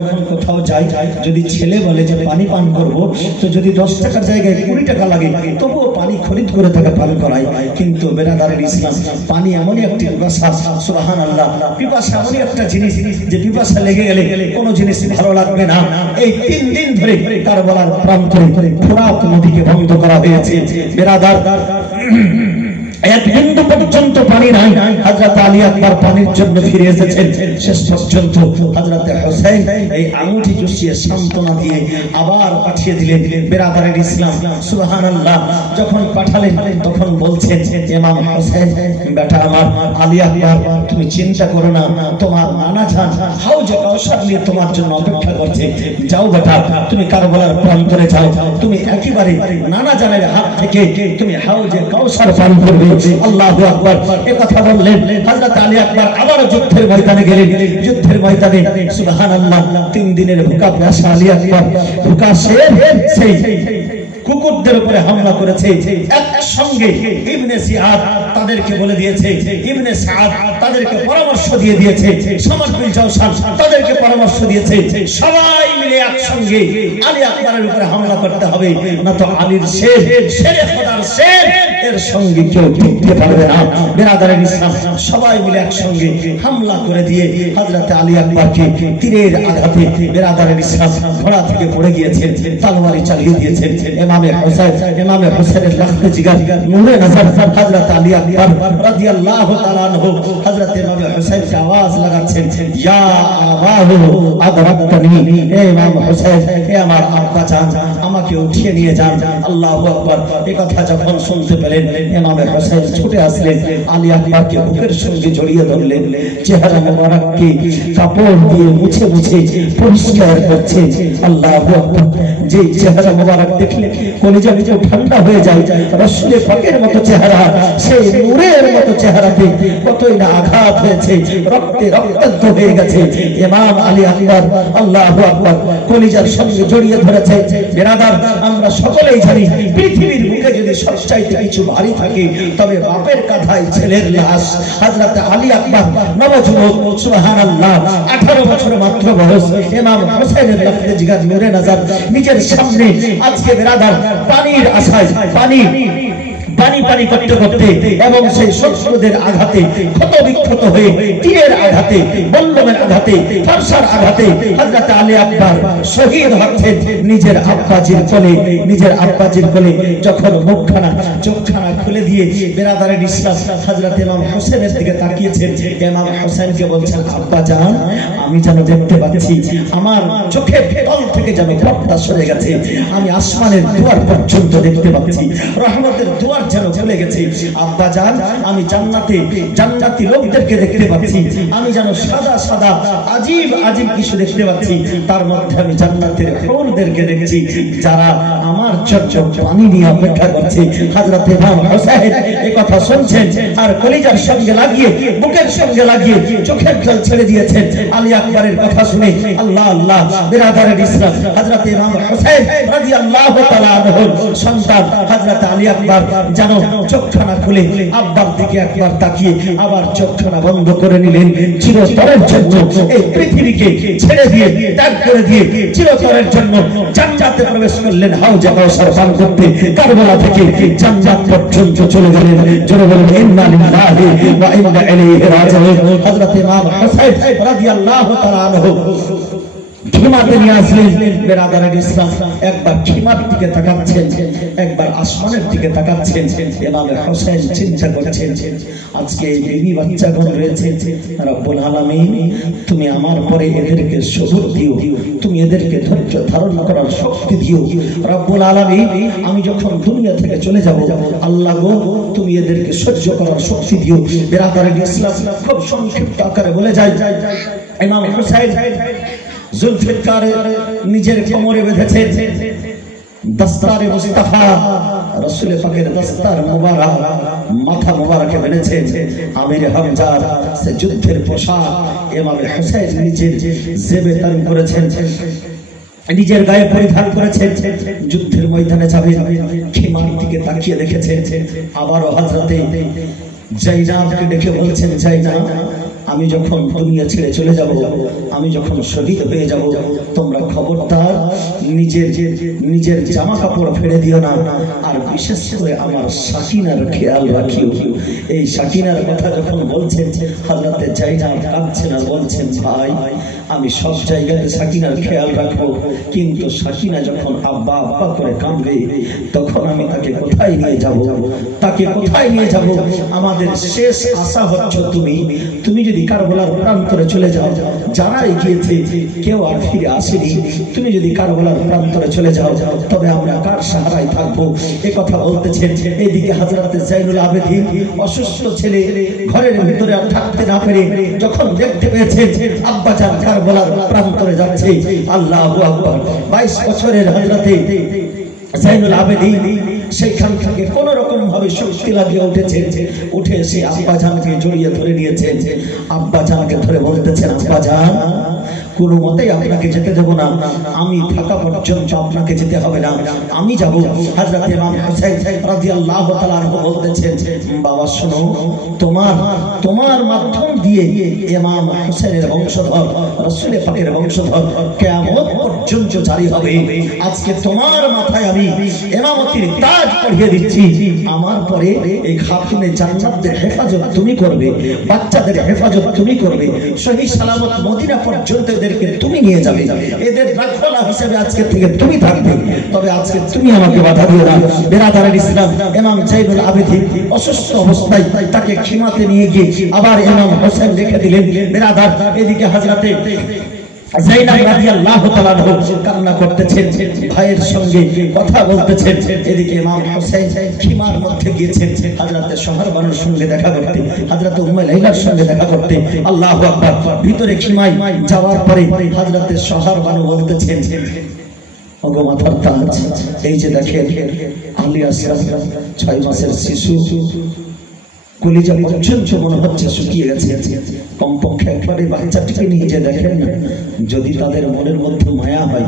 কোথাও যাই যদি ছেলে বলে যে পানি পান করব তো যদি 10 টাকার জায়গায় 20 টাকা লাগে তবুও পানি খরিদ করে তাকে পান করাই। কিন্তু বেরাদারের ইসলাম পানি এমনই একটি পিপাসা, সুবহানাল্লাহ, পিপাসা এমনই একটা জিনিস যে পিপাসা লেগে গেলে কোনো জিনিস ভালো লাগবে না। এই 3 দিন ধরে কারবালার প্রান্তরে ফোরাত নদীকে বন্ধ করা হয়েছে। বেরাদার এক বিন্দু পর্যন্ত পানি নাই। হযরত আলী আকবর পানির জন্য ফিরে এসেছেন। শেষ পর্যন্ত হযরত হোসেন এই আঙুঠি চুষিয়ে সান্ত্বনা দিয়ে আবার পাঠিয়ে দিলেন। বেরাদারের ইসলাম, সুবহানাল্লাহ, যখন পাঠালেন তখন বলছেন, ইমাম হোসেন বেটা আমার আলী আকবর, তুমি চিন্তা করো না, তোমার নানা জান হাউজে কাউসার নিয়ে তোমার জন্য অপেক্ষা করছে। যাও বেটা, তুমি কারবালার প্রান্তরে যাও, তুমি একেবারে নানা জানের হাত থেকে তুমি হাউজে কাউসার পান করবে। আল্লাহু আকবার। এই কথা বললেন হযরত আলী আকবর আবার যুদ্ধের ময়দানে গেলেন। যুদ্ধের ময়দানে সুবহানাল্লাহ 3 দিনের ভুকা প্যাসা আলী আকবর ভুকা সেই কুকুরদের উপরে হামলা করেছে। একসঙ্গে ইবনে সিয়াদ তাদেরকে বলে দিয়েছে, ইবনে সাদ তাদেরকে পরামর্শ দিয়ে দিয়েছে, সামাদ বিন জাওশান তাদেরকে পরামর্শ দিয়েছে, সবাই মিলে একসঙ্গে আলী আকবরের উপরে হামলা করতে হবে, না তো আলীর শেরে খোদার শের এর সঙ্গে কেউ টিকতে পারবে না। বেরাদারের ইসলাম সবাই মিলে একসঙ্গে হামলা করে দিয়ে হযরত আলী আকবরকে তীরের আঘাতে বেরাদারের ইসলাম ঘোড়া থেকে পড়ে গিয়েছেন, তলোয়ারি চালিয়ে দিয়েছেন। ইমামে হোসেনের লাখে জিগার নূরে নজর হযরত আলী আকবর রাদিয়াল্লাহু তাআলা আনহু হযরত ইমামে হোসেনকে আওয়াজ লাগাচ্ছেন, ইয়া আবাহু আদরাকতানি, হে ইমাম হোসেন, হে আমার আব্বা জান, আমাকে উঠিয়ে নিয়ে যান। আল্লাহু আকবার। এই কথা যখন শুনতে পেলেন ইমামে হোসেন ছুটে আসলেন, আলী আকবরকে বুকের সঙ্গে জড়িয়ে ধরলেন, চেহারা মোবারককে কাপড় দিয়ে মুছে মুছে পরিষ্কার করছে। আল্লাহু আকবার। যে চেহারা মোবারক দেখলে কলিজা ঠান্ডা হয়ে যায়, রাসূলের পাকের মতো চেহারা, সেই নূরের মতো চেহারাতে কতই না আঘাত হয়েছে, রক্তে রক্তাক্ত হয়ে গেছে। ইমাম আলী আকবর আল্লাহু আকবার কলিজার সঙ্গে জড়িয়ে ধরেছে। বেরাদার, আমরা সকলেই জানি পৃথিবীর বুকে যদি সবচাইতে কিছু ভারী থাকে তবে বাপের কাঁধায় ছেলের লাশ। হযরত আলী আকবর নবযুবক, সুবহানাল্লাহ, 18 বছর মাত্র বয়স। ইমাম হোসেনের লাখে জিগার নূরে নজর নিজের সামনে আজকে বেরাদার পানির আশায় পানি করতে করতে এবং সেই শত্রুদের আঘাতে ক্ষত বিক্ষত হয়ে তীরের আঘাতে, বল্লমের আঘাতে, ফরসার আঘাতে হযরত আলী আকবর শহীদ হচ্ছেন নিজের আব্বাজির কোলে। যখন মুখখানা চোখখানা খুলে দিয়ে বেরাদারের ইসলাম হযরত ইমাম হোসেনের দিকে তাকিয়েছেন, ইমাম হোসেনকে বলছেন, আব্বা জান, আমি যেন দেখতে পাচ্ছি, আমার চোখের তল থেকে যেন পর্দা সরে গেছে, আমি আসমানের দুয়ার পর্যন্ত দেখতে পাচ্ছি, রহমতের দুয়ার যেন চলে গেছে। আব্বা জান, আমি জান্নাতি লোকদেরকে দেখতে পাচ্ছি, আমি যেন সাদা সাদা আজীব কিছু দেখতে পাচ্ছি, তার মধ্যে আমি জান্নাতের হুরদেরকে দেখছি যারা আমার জন্য পানি নিয়ে অপেক্ষা করছে। হযরত ইমাম হোসেন এই কথা শুনছেন আর কলিজার সঙ্গে লাগিয়ে, বুকের সঙ্গে লাগিয়ে চোখের জল ছেড়ে দিয়েছেন আলী আকবরের কথা শুনে। আল্লাহ আল্লাহ। বেরাদারের ইসলাম হযরত ইমাম হোসেন রাদিয়াল্লাহু তাআলা আনহুর সন্তান হযরত আলী আকবর যেন চোখখানা খুলে আব্বার দিকে একবার তাকিয়ে আবার চোখখানা বন্ধ করে নিলেন। চিরতরের জন্য এই পৃথিবীকে ছেড়ে দিয়ে, ত্যাগ করে দিয়ে চিরতরের জন্য জান্নাতে প্রবেশ করলেন। হাউজে কাউসার পান করতে কারবালা থেকে জান্নাত পর্যন্ত চলে গেলেন। জোরে বলেন, ইন্না লিল্লাহি ওয়া ইন্না ইলাইহি রাজিউন। হযরত ইমাম হোসেন রাদিয়াল্লাহু তাআলা আনহু খিমাতে নিয়ে আসলেন। বেরাদারের ইসলাম একবার খিমার দিকে তাকাচ্ছেন, একবার আসমানের দিকে তাকাচ্ছেন। ইমাম হোসেন চিন্তা করছেন, আজকে বিবি বাচ্চাগণ রয়েছে, রব্বুল আলামিন তুমি আমার পরে এদেরকে সবুর দিও, তুমি এদেরকে ধৈর্য ধারণ করার শক্তি দিও। রব্বুল আলামিন আমি যখন দুনিয়া থেকে চলে যাব, আল্লাহ গো তুমি এদেরকে সহ্য করার শক্তি দিও। বেরাদারের ইসলাম খুব সংক্ষিপ্ত আকারে বলে যায়, ইমাম হোসেন জুলফিকার নিজের কোমরে বেঁধেছেন দস্তারে মুস্তাফা, রাসূল পাকের দস্তার মোবারক মাথা মোবারকে বেঁধেছেন। আমির হামজার সে যুদ্ধের পোশাক ইমাম হোসেন নিজের জেবে ধারণ করেছেন, নিজের গায়ে পরিধান করেছেন। যুদ্ধের ময়দানে যাবেন, খিমার দিকে তাকিয়ে দেখেছেন। আবারও হযরতে জাইনাবকে ডেকে বলছেন, জাইনাব আমি যখন দুনিয়া ছেড়ে চলে যাব, আমি যখন শহীদ হয়ে যাব, তোমরা খবরদার নিজের জামা কাপড় ফেলে দিও না। আর বিশেষ করে আমার সাকিনার খেয়াল রাখিও। এই সাকিনার কথা যখন বলছেন, হযরতে জাইনাব কাঁদছেন আর বলছেন, ভাই আমি সব জায়গাতে সাকিনার খেয়াল রাখবো, কিন্তু সাকিনা যখন আব্বা আব্বা করে কাঁদবে, তখন আমি তাকে কোথায় নিয়ে যাব? তাকে কোথায় নিয়ে যাব? আমাদের শেষ আশা হচ্ছে তুমি যদি কারবালার প্রান্তরে চলে যাও, যারা গিয়েছে কেউ আর ফিরে আসেনি, তুমি যদি কারবালার প্রান্তরে চলে যাও, তবে আমরা কার সাহারায় থাকবো? এ কথা বলতেছেন। এদিকে হযরতে জাইনুল আবেদিন অসুস্থ ছেলে, ঘরের ভিতরে আর থাকতে না পেরে যখন দেখতে পেয়েছেন আব্বাজান কারবালার প্রান্তরে যাচ্ছে, আল্লাহু আকবার, 22 বছরের হযরতে জাইনুল আবেদিন সেইখান থেকে কোন রকম ভাবে শক্তি লাগিয়ে উঠেছে, উঠে এসে আব্বাজানকে জড়িয়ে ধরে নিয়েছেন। আব্বাজানকে ধরে বলতেছেন, আব্বাজান কোনো মতেই আপনাকে যেতে দেব না, আমি থাকা পর্যন্ত আপনাকে যেতে হবে না, আমি যাব। হযরত ইমাম হুসাইন রাদিয়াল্লাহু তাআলা আনহু বলতেছেন, বাবা শোনো, তোমার মাধ্যম দিয়ে ইমাম হুসাইনের বংশধর, রাসূল পাকের বংশধর কিয়ামত পর্যন্ত জারি হবে। আজকে তোমার মাথায় আমি ইমামতির তাজ পরিয়ে দিচ্ছি, আমার পরে এই খাতুনে জান্নাতের হেফাজত তুমি করবে, বাচ্চাদের হেফাজত তুমি করবে, সহি সালামত মদিনা পর্যন্ত এদেরকে তুমি নিয়ে যাবে, এদের রাখওয়ালা হিসেবে আজকে থেকে তুমি থাকবে। তবে আজকে তুমি আমাকে বাধা দিও না। বেরাদারের ইসলাম, ইমাম জাইনুল আবেদিন অসুস্থ অবস্থায় তাকে খিমাতে নিয়ে গিয়ে আবার ইমাম হোসেন রেখে দিলেন। বেরাদার, এদিকে হযরতে জাইনাব রাদিয়াল্লাহু তাআলা কান্না করতেছেন, ভাইয়ের সঙ্গে কথা বলতেছেন। এদিকে ইমাম হোসেন খিমার মধ্যে গিয়েছেন হযরতে সোহরবানুর সঙ্গে দেখা করতে, হযরতে উম্মে লাইলার সঙ্গে দেখা করতে। আল্লাহু আকবার। ভিতরে খিমায় যাওয়ার পরে হযরতে সোহরবানু বলতেছেন, ওগো মাথার তাজ, এই যে দেখেন আলী আসরাফ 6 মাসের শিশু, কলিজা পর্যন্ত মনে হচ্ছে শুকিয়ে গেছে। কমপক্ষে একবারে বাচ্চাটিকে নিয়ে যে দেখেন না, যদি তাদের মনের মধ্যে মায়া হয়,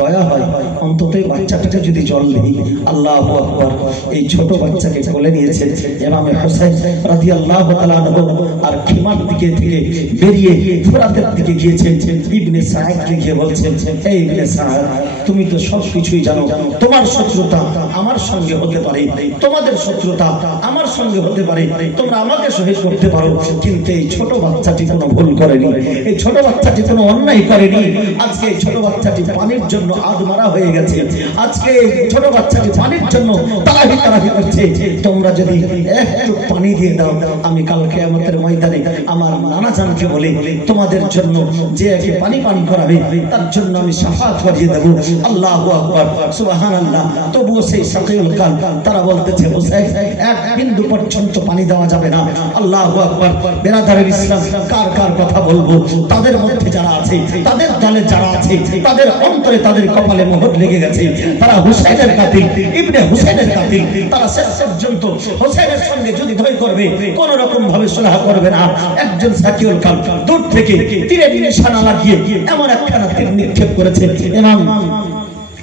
দয়া হয়, অন্তত বাচ্চাটাকে যদি জল নেই। আল্লাহু আকবার। এই ছোট বাচ্চাকে কোলে নিয়েছেন ইমাম হোসেন রাদিয়াল্লাহু তাআলা আনহু, আর খিমার দিকে থেকে বেরিয়ে ফুরাতের দিকে গিয়েছেন। ইবনে সাঈদকে গিয়ে বলছেন, এই ইবনে সাঈদ, তুমি তো সব কিছুই জানো, তোমার শত্রুতা আমার সঙ্গে হতে পারে, তোমাদের শত্রুতা আমার সঙ্গে হতে পারে, তোমরা আমাকে শহীদ করতে পারো, কিন্তু এই ছোট বাচ্চাটি কোনো ভুল করেনি, এই ছোট বাচ্চাটি কোনো অন্যায় করেনি। আজকে এই ছোট বাচ্চাটি পানির জন্য আধমারা হয়ে গেছে, আজকে এই ছোট বাচ্চাটি পানির জন্য তাড়াহি করছে। তোমরা যদি একটু পানি দিয়ে দাও, আমি কাল কিয়ামতের ময়দানে আমার নানা জানকে বলে তোমাদের জন্য যে একে পানি পান করাবে, তার জন্য আমি শাফাত করিয়ে দেব। আল্লাহু আকবার, সুবহানাল্লাহ। তবুও সেই সাকিউল কাল তারা বলতেছে, হোসেন এক বিন্দু পর্যন্ত পানি দেওয়া যাবে না। আল্লাহু আকবার। বেরাদারের ইসলাম, কার কার কথা বলবো? তাদের মধ্যে যারা আছে, তাদের দলে যারা আছে, তাদের অন্তরে তাদের কপালে মোহর লেগে গেছে, তারা হুসাইনের কাতিল, ইবনে হুসাইনের কাতিল। তারা শেষ পর্যন্ত হুসাইনের সঙ্গে যুদ্ধ করবে, কোন রকম ভাবে সুলহ করবে না। একজন সাকিউল কাল দূর থেকে তীরে নিশানা লাগিয়ে এমন একখানা তীর নিক্ষেপ করেছে, ইমাম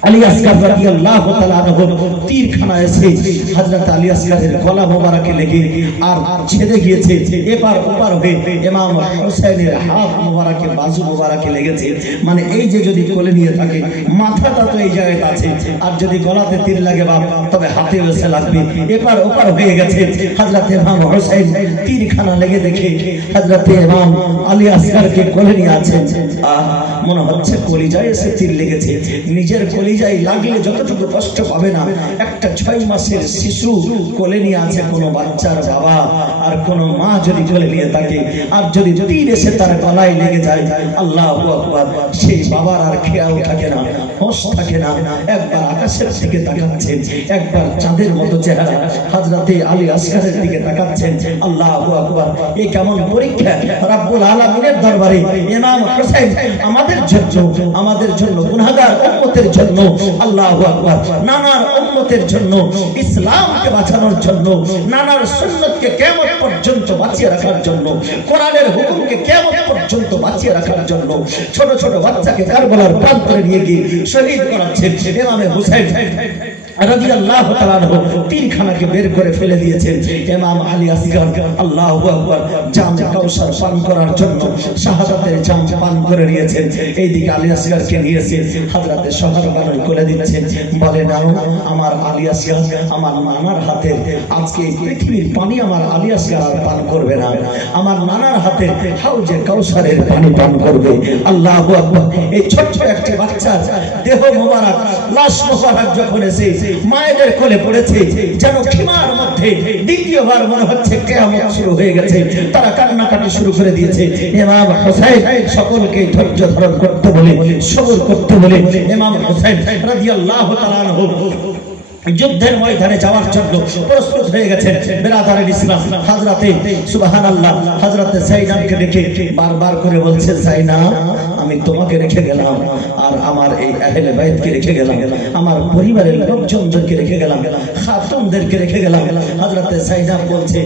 আলী আসগার রাদিয়াল্লাহু তাআলা আনহু তীরখানা এসে হযরত আলী আসগারের গলা মোবারকে লেগে আর ছেড়ে গিয়েছে। এপার ওপার হয়ে ইমাম হোসেনের হাত মোবারকে, বাজু মোবারকে লেগেছে। মানে এই যে যদি কোলে নিয়ে থাকে, মাথাটা তো এই জায়গায় আছে, আর যদি গলাতে তীর লাগে বাপ, তবে হাতে এসে লাগবে। এপার ওপার হয়ে গেছে। হযরত ইমাম হোসেন তীরখানা লেগে দেখে হযরত ইমাম আলী আসগারকে কোলে নিয়ে আছেন। মনে হচ্ছে কলিজায় এসে তীর লেগেছে। নিজের কলিজায় লাগলে যতটুকু কষ্ট পাবে না, একটা 6 মাসের শিশু কোলে নিয়ে আছে কোনো বাচ্চার বাবা আর কোনো মা যদি কোলে নিয়ে থাকে, আর যদি তীর এসে তার গলায় লেগে যায়, আল্লাহু আকবার, সেই বাবার আর খেয়াল থাকে না, হোশ থাকে না। একবার আকাশের দিকে তাকাচ্ছেন, একবার চাঁদের মতো চেহারা হযরতে আলী আসগারের দিকে তাকাচ্ছেন। আল্লাহু আকবার। এই কেমন পরীক্ষা রব্বুল আলামিনের দরবারে! ইমাম হোসেন আমাদের জন্য গুনাহগার উম্মতের জন্য, আল্লাহু আকবার, নানার উম্মতের জন্য, ইসলামকে বাঁচানোর জন্য, নানার সুন্নতকে কিয়ামত পর্যন্ত বাঁচিয়ে রাখার জন্য, কোরআনের হুকুমকে কিয়ামত পর্যন্ত বাঁচিয়ে রাখার জন্য ছোট ছোট বাচ্চাকে কারবালার প্রান্তরে নিয়ে গিয়ে শহীদ করাচ্ছেন ইমাম হোসেন। রাদিয়াল্লাহু তাআলা আনহু তিনখানাকে বের করে ফেলে দিয়েছেন। ইমাম আলী আসগর আল্লাহু আকবার জামে কাউসার পান করার জন্য শাহাদাতের জাম পান করে নিয়েছেন। এইদিকে আলী আসগরকে নিয়েছে হযরতে সোহর বানর করে দিচ্ছেন, বলে নাও আমার আলী আসগর আমার নানার হাতে আজকে এই পৃথিবীর পানি আমার আলী আসগর আর পান করবে না, আমার নানার হাতে হাউজে কাউসারের পানি পান করবে। আল্লাহু আকবার। এই ছোট্ট একটা বাচ্চার দেহ মোবারক লাশ মোবারক যখন এসে মায়েদের কোলে পড়েছে, যেন খিমার মধ্যে দ্বিতীয়বার মনে হচ্ছে কিয়ামত শুরু হয়ে গেছে। তারা কান্নাকাটি শুরু করে দিয়েছে। ইমাম হোসেন সকলকে ধৈর্য ধারণ করতে বলে, সবর করতে বলে ইমাম হোসেন রাদিয়াল্লাহু তাআলা আনহু যুদ্ধের ময়দানে যাওয়ার জন্য প্রস্তুত হয়ে গেছেন। বেরাদারের ইসলাম হযরতে সুবহানাল্লাহ হযরতে যায়নাবকে দেখে বারবার করে বলছে, যায়নাব আমি তোমাকে রেখে গেলাম আর আমার এই আহলে বাইতকে রেখে গেলাম, আমার পরিবারের লোকজনদেরকে রেখে গেলাম, খাতুনদেরকে রেখে গেলাম। হযরতে যায়নাব বলছে,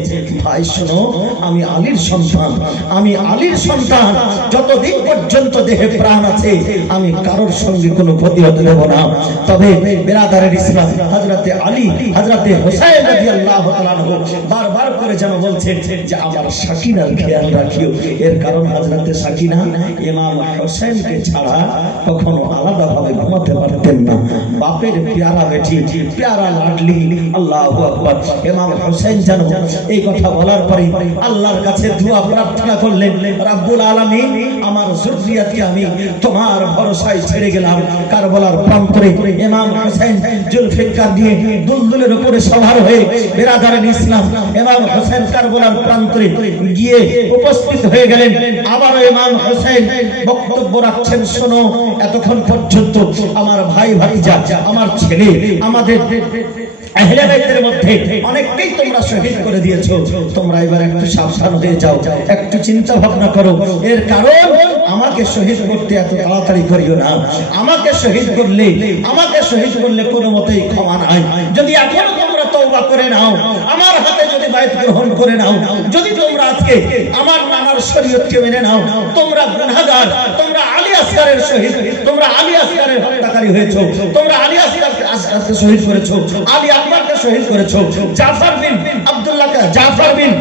ভাই শোনো, আমি আলীর সন্তান, আমি আলীর সন্তান, যতদিন পর্যন্ত দেহে প্রাণ আছে আমি কারোর সঙ্গে কোনো ক্ষতি হতে দেব না। তবে বেরাদারের ইসলাম হযরতে আলী হযরতে হোসেন রাদিয়াল্লাহু তাআলা আনহু বারবার করে যেন বলছেন যে আমার সাকিনার খেয়াল রাখিও। এর কারণ হযরতে সাকিনা ইমাম হোসেনকে ছাড়া কখনো আলাদাভাবে ঘুমাতে পারতেন না। বাপের প্যারা বেটি, প্যারা লাডলি। আল্লাহু আকবার। ইমাম হোসেন যেন এই কথা বলার পরে আল্লাহর কাছে দোয়া প্রার্থনা করলেন, রব্বুল আলামিন আমার যুররিয়াতকে আমি তোমার ভরসায় ছেড়ে গেলাম। কারবালার প্রান্তরে ইমাম হোসেন জুলফিকার দিয়ে দুলদুলের উপরে সওয়ার হয়ে বেরাদারের ইসলাম ইমাম হোসেন কারবালার প্রান্তরে গিয়ে উপস্থিত হয়ে গেলেন। আবারও ইমাম হোসেন বক্তব্য রাখছেন, শোনো, এতক্ষণ পর্যন্ত আমার ভাই ভাতিজা, আমার ছেলে, আমাদের আহলে বাইতের মধ্যে অনেককেই তোমরা শহীদ করে দিয়েছো, তোমরা এবার একটু সাবধান হয়ে যাও, একটু চিন্তা ভাবনা করো। এর কারণ আমাকে শহীদ করতে এত তাড়াতাড়ি করিও না। আমাকে শহীদ করলে কোনো মতেই ক্ষমা নাই। যদি এখনো তোমরা তওবা করে নাও, আমার হাতে যদি বাইত গ্রহণ করে নাও, যদি তোমরা আজকে আমার নানার শরীয়তকে মেনে নাও, তোমরা গুনাহগার, তোমরা আলী আসগরের শহীদ, তোমরা আলী আসগরের হত্যাকারী হয়েছো, তোমরা আলী আসগরকে শহীদ করেছো, আলী আকবরকে শহীদ করেছো, জাফর বিন আব্দুল্লাহকে, জাফর বিন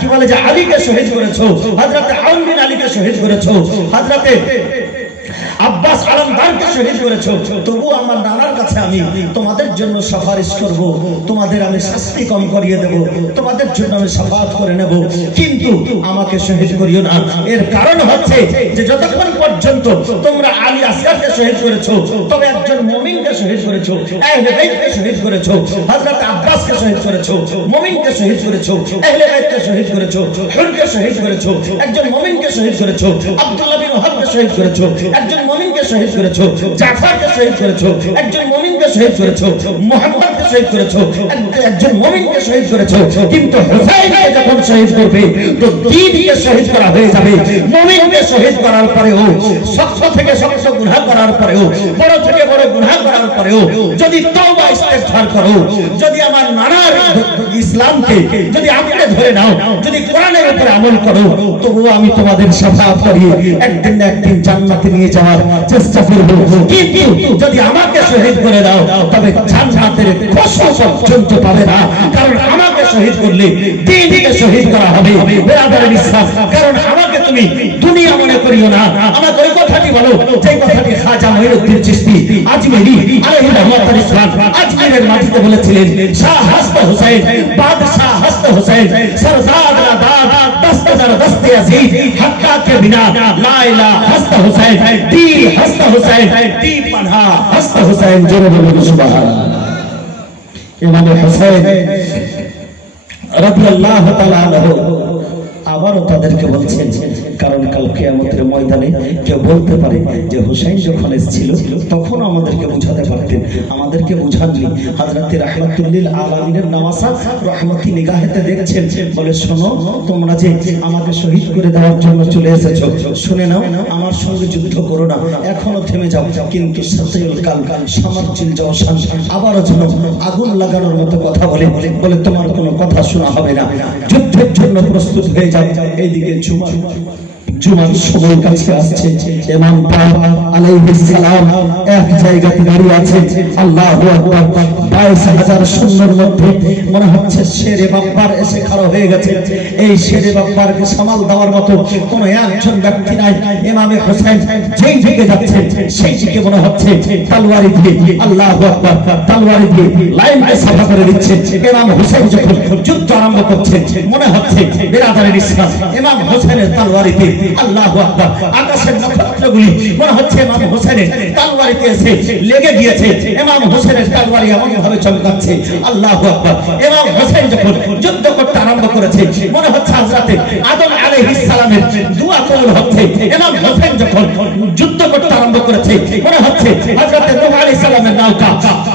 কি বলে যে আলীকে শহীদ করেছো, হযরতে আউন বিন আলীকে শহীদ করেছো, হযরতে আব্বাস আলমদারকে শহীদ করেছো। তবু আমার নানার কাছে আমি তোমাদের জন্য সুপারিশ করব, তোমাদের আমি শাস্তি কম করিয়ে দেব, তোমাদের জন্য আমি শাফাআত করে নেব, কিন্তু আমাকে শহীদ করিও না। এর কারণ হচ্ছে যে যতক্ষণ পর্যন্ত তোমরা আলী আসগরকে শহীদ করেছো, তবে একজন মুমিনকে শহীদ করেছো, আহলে বাইতকে শহীদ করেছো, হযরত আব্বাসকে শহীদ করেছো, মুমিনকে শহীদ করেছো, আহলে বাইতকে শহীদ করেছো, হুরকে শহীদ করেছো, একজন মুমিনকে শহীদ করেছো, আব্দুল্লাহ বিন ওহাবকে শহীদ করেছো, একজন মুমিনকে শহীদ করেছো, জাফরকে শহীদ করেছো, একজন মুমিনকে শহীদ করেছো, মুহাম্মদকে শহীদ করেছো, একজন মুমিনকে শহীদ করেছো। কিন্তু হুসাইনকে যখন শহীদ করবে তো দ্বীনকে শহীদ করা হয়ে যাবে। মুমিনকে শহীদ করার পরেও, শক্ত থেকে শক্ত গুনাহ করার পরেও, বড় থেকে বড় গুনাহ করার পরেও যদি তওবা ইস্তেগফার করো, যদি আমার নানার ইসলামকে যদি আঁকড়ে ধরে নাও, যদি কোরআনের উপরে আমল করো, তবুও আমি তোমাদের শাফাআত করি, একদিন না একদিন জান্নাতে নিয়ে যাওয়ার চেষ্টা করব। কিন্তু যদি আমাকে শহীদ করে দাও, তবে জান্নাতের কসম পর্যন্ত পাবে না। কারণ আমাকে শহীদ করলে দ্বীনকে শহীদ করা হবে। বেরাদারের ইসলাম, কারণ আমাকে তুমি দুনিয়া মনে করিও না। আমাকে ওই কথাটি বলো যে কথাটি খাজা মঈনুদ্দিন চিশতি আজমিরি আলাইহি রাহমাতুল ইসলাম আজমিরের মাটিতে বলেছিলেন, শাহ হাসত হুসাইন, বাদশাহ হাসত হুসাইন, সরদার দাদ দস্তদার দস্তে আজিজ, হক্কা के बिना ला इलाहा हस्त हुसैन, दी हस्त हुसैन, दी पन्हा हस्त हुसैन। जोरे बोलो सुभान अल्लाह। इमाम हुसैन রাদিয়াল্লাহু তাআলা আনহু আবারও তাদেরকে বলছেন, কারণ কাল কিয়ামতের ময়দানে কেউ বলতে পারে যে হুসাইন যখন এসেছিল তখন আমাদেরকে বুঝাতে পারতেন, আমাদেরকে বুঝাননি। হযরতে রাহমাতুল্লিল আলামিনের নামাসা রহমতি নিগাহেতে দেখছেন, বলে শোনো, তোমরা যে আমাকে শহীদ করে দেওয়ার জন্য চলে এসেছো, শুনে নাও, আমার সঙ্গে যুদ্ধ করো না, এখনো থেমে যাও, কিন্তু সাতাইল কাল সামারচিল জওশান আবারও যেন আগুন লাগানোর মতো কথা বলে তোমার কোনো কথা শোনা হবে না, যুদ্ধের জন্য প্রস্তুত হয়ে যাও। এইদিকে জুমার সময় কাছে আসছে, ইমাম পাক আলাইহিস সালাম এক জায়গাতে দাঁড়িয়ে আছে। আল্লাহু আকবার। 22,000 সৈন্যের মধ্যে মনে হচ্ছে শেরে বাব্বার এসে খাড়া হয়ে গেছে। এই শেরে বাব্বারকে সামাল দেওয়ার মতো কোন একজন ব্যক্তি নাই। ইমামে হোসেন যেই দিকে যাচ্ছে সেই দিকে মনে হচ্ছে তলোয়ারি দিয়ে, আল্লাহু আকবার, তলোয়ারি দিয়ে লাইনকে সাফা করে দিচ্ছে। ইমাম হোসেন যখন যুদ্ধ আরম্ভ করছে মনে হচ্ছে বিরাদারের ইসলাম ইমাম হোসেনের তলোয়ারিতে, আল্লাহু আকবার, আকাশের নক্ষত্রগুলি মনে হচ্ছে ইমাম হোসেনের তলোয়ারিতে এসে লেগে গিয়েছে। ইমাম হোসেনের তলোয়ারি এমন ভাবে চমকাচ্ছে, আল্লাহু আকবার। ইমাম হোসেন যখন যুদ্ধ করতে আরম্ভ করেছে মনে হচ্ছে হযরতে আদম আলাইহিস সালামের দোয়া কবুল হচ্ছে। ইমাম হোসেন যখন যুদ্ধ করতে আরম্ভ করেছে মনে হচ্ছে হযরতে নূহ আলাইহিস সালামের নৌকা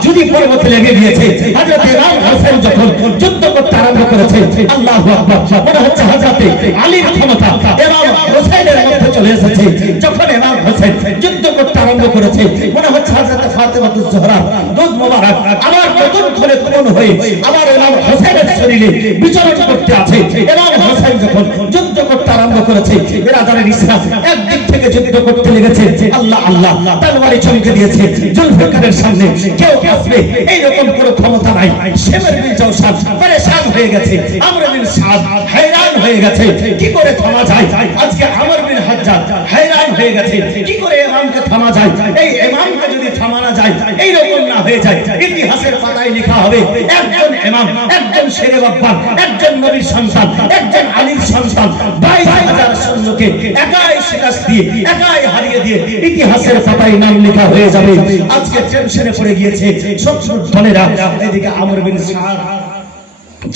যদি পর্বতে লেগে গিয়েছে। হযরতে ইমাম হোসেন যখন যুদ্ধ করতে আরম্ভ করেছে, আল্লাহু আকবার, মনে হচ্ছে হযরতে আলীর ক্ষমতা ইমাম হোসেনের মধ্যে চলে এসেছে। যখন ইমাম হোসেন যুদ্ধ করতে আরম্ভ করেছে মনে হচ্ছে হযরতে ফাতেমাতুজ জোহরা দুধ মোবারক আবার নতুন করে কোন হয়ে আবার ইমাম হোসেনের শরীরে বিচরণ করতে আছে। ইমাম হোসেন যখন যুদ্ধ করতে আরম্ভ করেছে বিরাদারের ইসলাম একদিক থেকে যুদ্ধ করতে লেগেছে। আল্লাহ আল্লাহ, তলোয়ারি চমকে দিয়েছে। জুলফিকারের সামনে কেউ আসবে এইরকম কোনো ক্ষমতা নাই। শেমের বিন জওশান পরেশান হয়ে গেছে, আমর বিন সাদ hayran হয়ে গেছে, কি করে থামা যায়। আজকে আমর বিন হাজ্জাজ hayran হয়ে গেছে, কি করে ইমামকে থামা যায়। এই ইমামকে যদি থামানো যায়, এই রকম না হয়ে যায়, ইতিহাসের পাতায় লেখা হবে একজন ইমাম, একজন শেরে বাব্বা, একজন নবীর সন্তান, একজন আলীর সন্তান 22,000 সৈন্যকে একাই শিকস্ত দিয়ে, একাই হারিয়ে দিয়ে ইতিহাসের পাতায় নাম লেখা হয়ে যাবে। আজকে টেনশনে পড়ে গিয়েছে শত্রুর দলেরা। এদিকে আমর বিন সাদ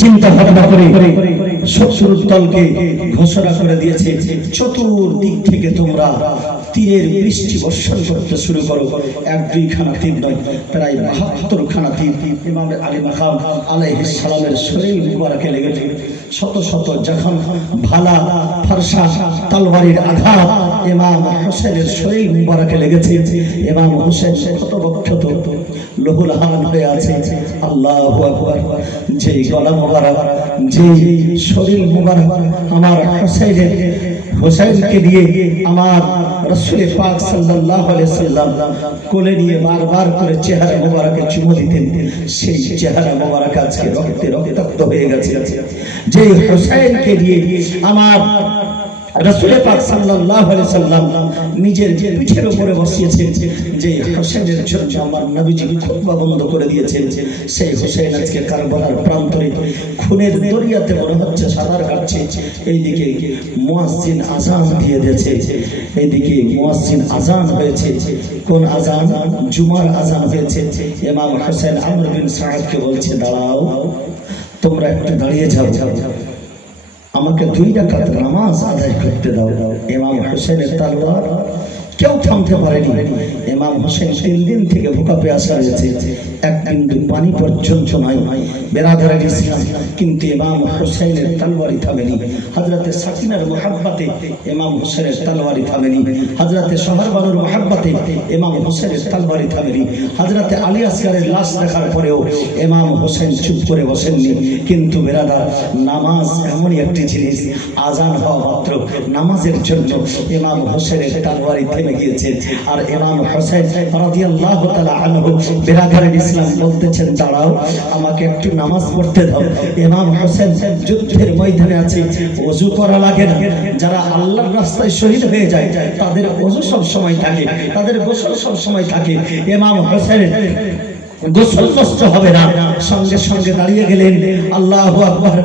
চিন্তা ভাবনা করে শত্রুর দলকে ঘোষণা করে দিয়েছে, চতুর্দিক থেকে তোমরা তীরের বৃষ্টি বর্ষণ করতে শুরু করো। 1-2 খানা তীর নয়, প্রায় 72 খানা তীর ইমাম আলী মাকাম আলাইহিস সালামের শরীর মুবারকে লেগেছে। শত শত যখন ভালা ফরসা তলোয়ারির আঘাত ইমাম হোসেনের শরীর মুবারকে লেগেছে। ইমাম হোসেন ক্ষতবিক্ষত লোহুলহান হয়ে আছে। আল্লাহু আকবার। যেই গলা মুবারক, যেই শরীর মুবারক আমার হোসেনকে দিয়ে আমার রাসূল পাক সাল্লাল্লাহু আলাইহি সাল্লাম কোলে নিয়ে বারবার করে চেহারা মুবারকে চুমু দিতেন, সেই চেহারা মুবারক আজকে রক্তে রক্তাক্ত হয়ে গেছে। যেই হোসেনকে দিয়ে আমার রাসূল পাক সাল্লাল্লাহু আলাইহি সাল্লাম নিজের পিঠের উপরে বসিয়েছেন, যে হোসেনের জন্য আমার নবীজি খুতবা বন্ধ করে দিয়েছেন, সেই হোসেন আজকে কারবালার প্রান্তরে খুনের দরিয়াতে মনে হচ্ছে সাঁতার কাটছে। এইদিকে মুয়াজ্জিন আযান দিয়ে দিয়েছে, এইদিকে মুয়াজ্জিন আযান হয়েছে। কোন আযান? জুমার আযান হয়েছে। ইমাম হোসেন আমর বিন সাদকে বলছে, দাঁড়াও, তোমরা একটু দাঁড়িয়ে যাও, আমাকে 2 রাকাত নামাজ আদায় করতে দাও। ইমাম হোসেনের তলোয়ার কেউ থামতে পারেনি। ইমাম হোসেন 3 দিন থেকে ভুকা পেয়াসা রয়েছে, এক বিন্দু পানি পর্যন্ত নাই। বেরাদারের ইসলাম, কিন্তু ইমাম হোসেনের তলোয়ারি থামেনি। হযরতে সাকিনার মুহাব্বতে ইমাম হোসেনের তলোয়ারি থামেনি। হযরতে শহরবানুর মুহাব্বতে ইমাম হোসেনের তলোয়ারি থামেনি। হযরতে আলী আসগারের লাশ দেখার পরেও ইমাম হোসেন চুপ করে বসেননি। কিন্তু বেরাদার, নামাজ এমনই একটি জিনিস, আজান হওয়া মাত্র নামাজের জন্য ইমাম হোসেনের তলোয়ারি থেমে গিয়েছে। আর ইমাম হোসেন রাদিয়াল্লাহু তাআলা আনহু বেরাদারের ইসলাম বলতেছেন, দাঁড়াও, আমাকে একটু নামাজ পড়তে দাও। ইমাম হোসেন যুদ্ধের ময়দানে আছে, ওযু করা লাগে না। যারা আল্লাহর রাস্তায় শহীদ হয়ে যায় তাদের ওযু সব সময় থাকে, তাদের গোসল সব সময় থাকে। ইমাম হোসেনের গোসল নষ্ট হবে না, সঙ্গে সঙ্গে দাঁড়িয়ে গেলেন। আল্লাহু আকবার।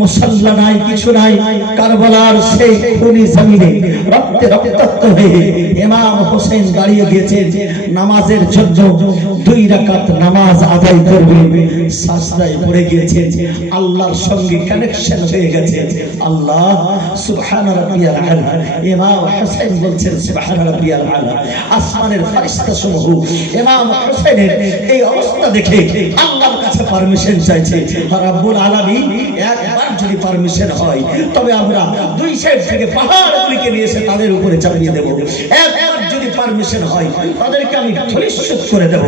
মুসাল্লা নাই, কিছু নাই, কারবালার সেই খুনি জমিনে রক্তে রক্তাক্ত হয়ে ইমাম হোসেন দাঁড়িয়ে গিয়েছেন নামাজের জন্য। 2 রাকাত নামাজ আদায় করবে, সাজদায় পড়ে গিয়েছেন, আল্লাহর সঙ্গে কানেকশন হয়ে গেছে। আল্লাহ সুবহান রাব্বিয়াল আলা। ইমাম হোসেন বলছেন সুবহান রাব্বিয়াল আলা। আসমানের ফেরেশতা সমূহ ইমাম হোসেনের এই অবস্থা দেখে আল্লাহর কাছে পারমিশন চাইছে। রব্বুল আলামিন একবার যদি পারমিশন হয় তবে আমরা 2 সাইড থেকে পাহাড়গুলিকে নিয়ে এসে তাদের উপরে চাপিয়ে দেব। একবার যদি পারমিশন হয় তাদেরকে আমি ধলিষ্যৎ করে দেব।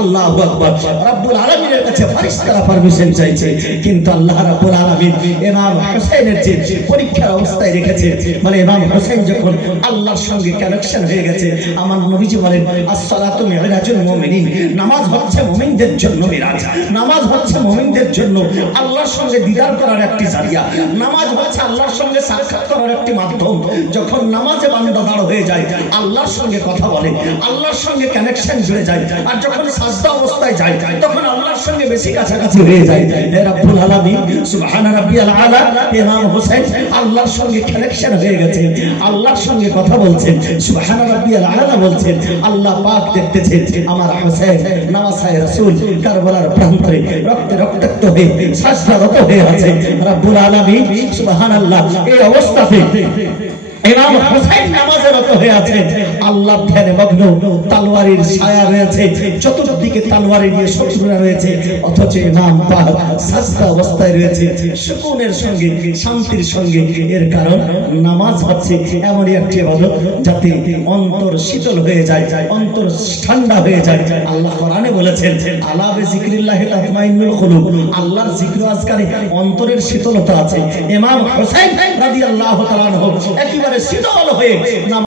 আল্লাহু আকবার। রব্বুল আলামিনের কাছে ফেরেশতারা পারমিশন চাইছে, কিন্তু আল্লাহ রাব্বুল আলামিন ইমাম হোসেনের যে পরীক্ষার অবস্থায় রেখেছে, মানে ইমাম হোসেন যখন আল্লাহর সঙ্গে কানেকশন হয়ে গেছে, আমার নবীজি বলেন আসসালাতু মিরাজুল মুমিনিন, নামাজ হচ্ছে মুমিনদের জন্য মিরাজ, নামাজ হচ্ছে মুমিনদের জন্য আল্লাহর সঙ্গে দিদার করার একটি জারিয়া, নামাজ হচ্ছে আল্লাহর সঙ্গে সাক্ষাৎ করার একটি মাধ্যম। যখন নামাজে বান্দা দাঁড় হয়ে যায়, আল্লাহর সঙ্গে কথা বলে, আল্লাহর সঙ্গে কানেকশন জুড়ে যায়, আর যখন সাজদা অবস্থায় যায় তখন আল্লাহর সঙ্গে বেশি কাছাকাছি হয়ে যায়। হে রব্বুল আলামিন সুবহানা রাব্বিয়াল আলা, ইমাম হোসেন আল্লাহর সঙ্গে কানেকশন হয়ে গেছে, আল্লাহর সঙ্গে কথা বলছেন, সুবহানা রাব্বিয়াল আলা বলছেন। আল্লাহ পাক দেখতেছেন আমার হোসেন নামাজে রাসূল কারবালার প্রান্তরে রক্তে রক্তাক্ত হয়ে সাজদারত হয়ে আছে। রব্বুল আলামিন সুবহানাল্লাহ, এই অবস্থাতে ইমাম হোসেন নামাজে রত হয়ে আছে, আল্লাহ ধ্যানে মগ্ন, তলোয়ারের ছায়া রয়েছে, চতুর্দিকে তলোয়ারে নিয়ে শত্রুরা রয়েছে, অথচ ইমাম পাক সাজদা অবস্থায় রয়েছে সুকুনের সঙ্গে, শান্তির সঙ্গে। এর কারণ নামাজ হচ্ছে এমনই একটি ইবাদত যাতে অন্তর শীতল হয়ে যায়, অন্তর ঠান্ডা হয়ে যায়। আল্লাহ কোরআনে বলেছেন আলা বিযিকরিল্লাহি তাতমাইন্নুল কুলুব, আল্লাহর জিকির আজকারে অন্তরের শীতলতা আছে। ইমাম হোসেন রাদিয়াল্লাহু তাআলা আনহু একেবারে শীতল হয়ে